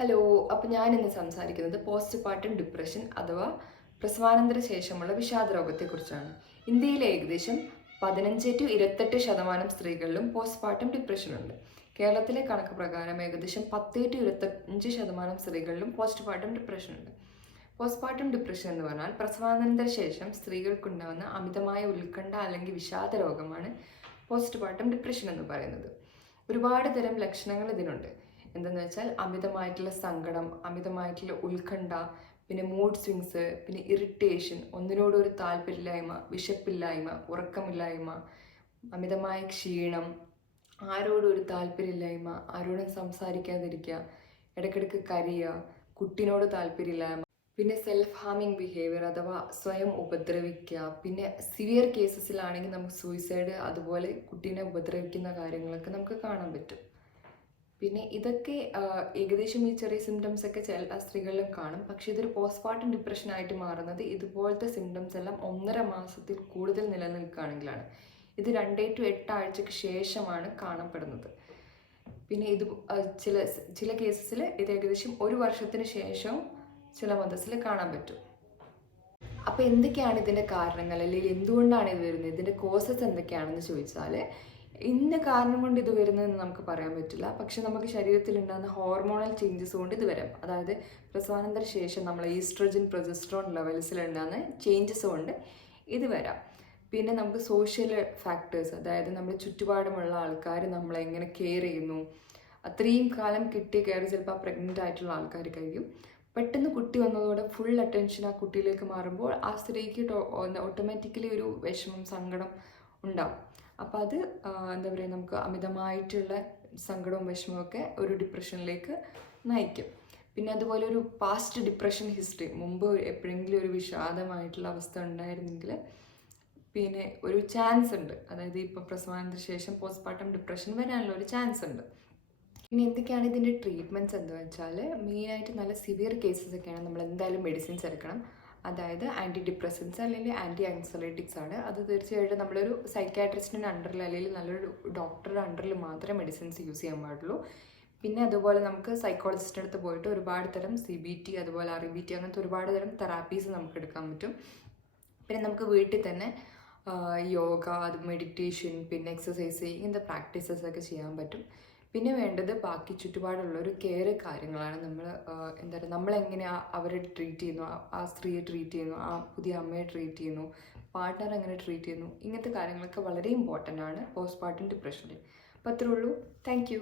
Hello, അപ്പോൾ ഞാനിന്ന് സംസാരിക്കുന്നത് പോസ്റ്റ്പാർട്ടം ഡിപ്രഷൻ അഥവാ പ്രസവാനന്തര ശേഷമുള്ള വിഷാദരോഗത്തെക്കുറിച്ചാണ്. ഇന്ത്യയിലെ ഏകദേശം 15-28% സ്ത്രീകളിലും പോസ്റ്റ്പാർട്ടം ഡിപ്രഷനുണ്ട്. കേരളത്തിലെ കണക്ക് പ്രകാരം ഏകദേശം 10-25% സ്ത്രീകളിലും പോസ്റ്റ്പാർട്ടം ഡിപ്രഷനുണ്ട്. പോസ്റ്റ്പാർട്ടം ഡിപ്രഷൻ എന്ന് പറഞ്ഞാൽ പ്രസവാനന്തര ശേഷം സ്ത്രീകൾക്കുണ്ടാകുന്ന അമിതമായ ഉത്കണ്ഠ അല്ലെങ്കിൽ വിഷാദ രോഗമാണ് പോസ്റ്റ്പാർട്ടം ഡിപ്രഷൻ എന്ന് പറയുന്നത്. ഒരുപാട് തരം ലക്ഷണങ്ങൾ ഇതിനുണ്ട്. എന്തെന്ന് വെച്ചാൽ അമിതമായിട്ടുള്ള സങ്കടം, അമിതമായിട്ടുള്ള ഉത്കണ്ഠ, പിന്നെ മൂഡ് സ്വിങ്സ്, പിന്നെ ഇറിറ്റേഷൻ, ഒന്നിനോടും ഒരു താല്പര്യമില്ലായ്മ, വിശപ്പില്ലായ്മ, ഉറക്കമില്ലായ്മ, അമിതമായ ക്ഷീണം, ആരോടും ഒരു താല്പര്യമില്ലായ്മ, ആരോടും സംസാരിക്കാതിരിക്കുക, ഇടയ്ക്കിടയ്ക്ക് കരയുക, കുട്ടിനോട് താല്പര്യമില്ലായ്മ, പിന്നെ സെൽഫ് ഹാമിങ് ബിഹേവിയർ അഥവാ സ്വയം ഉപദ്രവിക്കുക, പിന്നെ സിവിയർ കേസസിലാണെങ്കിൽ നമുക്ക് സൂയിസൈഡ്, അതുപോലെ കുട്ടീനെ ഉപദ്രവിക്കുന്ന കാര്യങ്ങളൊക്കെ നമുക്ക് കാണാൻ പറ്റും. പിന്നെ ഇതൊക്കെ ഏകദേശം ഈ ചെറിയ സിംറ്റംസ് ഒക്കെ ചില സ്ത്രീകളിലും കാണും. പക്ഷേ ഇതൊരു പോസ്റ്റ്പാർട്ടം ഡിപ്രഷനായിട്ട് മാറുന്നത് ഇതുപോലത്തെ സിംറ്റംസ് എല്ലാം 1.5 മാസത്തിൽ കൂടുതൽ നിലനിൽക്കുകയാണെങ്കിലാണ്. ഇത് 2 to 8 ആഴ്ചയ്ക്ക് ശേഷമാണ് കാണപ്പെടുന്നത്. പിന്നെ ഇത് ചില കേസസിൽ ഇത് ഏകദേശം 1 വർഷത്തിന് ശേഷം ചില മദർസിൽ കാണാൻ പറ്റും. അപ്പോൾ എന്തൊക്കെയാണ് ഇതിൻ്റെ കാരണങ്ങൾ, അല്ലെങ്കിൽ എന്തുകൊണ്ടാണ് ഇത് വരുന്നത്, ഇതിൻ്റെ കോസസ് എന്തൊക്കെയാണെന്ന് ചോദിച്ചാൽ, ഇന്ന കാരണം കൊണ്ട് ഇത് വരുന്നതെന്ന് നമുക്ക് പറയാൻ പറ്റില്ല. പക്ഷെ നമുക്ക് ശരീരത്തിൽ ഉണ്ടാകുന്ന ഹോർമോണൽ ചേഞ്ചസ് കൊണ്ട് ഇത് വരാം. അതായത് പ്രസവാനന്തര ശേഷം നമ്മൾ ഈസ്ട്രജൻ, പ്രൊജസ്ട്രോൺ ലെവൽസിലുണ്ടാകുന്ന ചേഞ്ചസ് കൊണ്ട് ഇത് വരാം. പിന്നെ നമുക്ക് സോഷ്യൽ ഫാക്ടേഴ്സ്, അതായത് നമ്മുടെ ചുറ്റുപാടുമുള്ള ആൾക്കാർ നമ്മളെ എങ്ങനെ കെയർ ചെയ്യുന്നു, അത്രയും കാലം കിട്ടിയ കെയർ ചിലപ്പോൾ പ്രഗ്നൻ്റ് ആയിട്ടുള്ള ആൾക്കാർക്കായിരിക്കും. പെട്ടെന്ന് കുട്ടി വന്നതോടെ ഫുൾ അറ്റൻഷൻ ആ കുട്ടിയിലേക്ക് മാറുമ്പോൾ ആ സ്ത്രീക്ക് ഓട്ടോമാറ്റിക്കലി ഒരു വിഷമം, സങ്കടം ഉണ്ടാവും. അപ്പോൾ അത് എന്താ പറയുക, നമുക്ക് അമിതമായിട്ടുള്ള സങ്കടവും വിഷമമൊക്കെ ഒരു ഡിപ്രഷനിലേക്ക് നയിക്കും. പിന്നെ അതുപോലെ ഒരു പാസ്റ്റ് ഡിപ്രഷൻ ഹിസ്റ്ററി, മുമ്പ് എപ്പോഴെങ്കിലും ഒരു വിഷാദമായിട്ടുള്ള അവസ്ഥ ഉണ്ടായിരുന്നെങ്കിൽ പിന്നെ ഒരു ചാൻസ് ഉണ്ട്. അതായത് ഇപ്പോൾ പ്രസവാനന്തര ശേഷം പോസ്റ്റ്പാർട്ടം ഡിപ്രഷൻ വരാനുള്ള ഒരു ചാൻസ് ഉണ്ട്. ഇനി എന്തൊക്കെയാണ് ഇതിൻ്റെ ട്രീറ്റ്മെൻറ്റ്സ് എന്ന് വെച്ചാൽ, മെയിനായിട്ട് നല്ല സിവിയർ കേസസ് ഒക്കെയാണ് നമ്മൾ എന്തായാലും മെഡിസിൻസ് എടുക്കണം. അതായത് ആൻറ്റി ഡിപ്രസൻസ് അല്ലെങ്കിൽ ആൻറ്റി ആൻസൈലറ്റിക്സ് ആണ്. അത് തീർച്ചയായിട്ടും നമ്മളൊരു സൈക്കാട്രിസ്റ്റിൻ്റെ അണ്ടറിൽ അല്ലെങ്കിൽ നല്ലൊരു ഡോക്ടറുടെ അണ്ടറിൽ മാത്രമേ മെഡിസിൻസ് യൂസ് ചെയ്യാൻ പാടുള്ളൂ. പിന്നെ അതുപോലെ നമുക്ക് സൈക്കോളജിസ്റ്റിൻ്റെ അടുത്ത് പോയിട്ട് ഒരുപാട് തരം CBT, അതുപോലെ RBT, അങ്ങനത്തെ ഒരുപാട് തരം തെറാപ്പീസ് നമുക്ക് എടുക്കാൻ പറ്റും. പിന്നെ നമുക്ക് വീട്ടിൽ തന്നെ യോഗ, അത് മെഡിറ്റേഷൻ, പിന്നെ എക്സസൈസ്, ഇങ്ങനത്തെ പ്രാക്ടീസസ് ഒക്കെ ചെയ്യാൻ പറ്റും. പിന്നെ വേണ്ടത് ബാക്കി ചുറ്റുപാടുള്ള ഒരു കെയർ കാര്യങ്ങളാണ്. നമ്മൾ എന്താ പറയുക, നമ്മളെങ്ങനെ അവരെ ട്രീറ്റ് ചെയ്യുന്നു, ആ സ്ത്രീയെ ട്രീറ്റ് ചെയ്യുന്നു, ആ പുതിയ അമ്മയെ ട്രീറ്റ് ചെയ്യുന്നു, പാർട്ട്ണർ എങ്ങനെ ട്രീറ്റ് ചെയ്യുന്നു, ഇങ്ങനത്തെ കാര്യങ്ങളൊക്കെ വളരെ ഇമ്പോർട്ടൻ്റ് ആണ് പോസ്റ്റ്പാർട്ടം ഡിപ്രഷനിൽ. അപ്പോൾ അത്രേ ഉള്ളൂ. Thank you.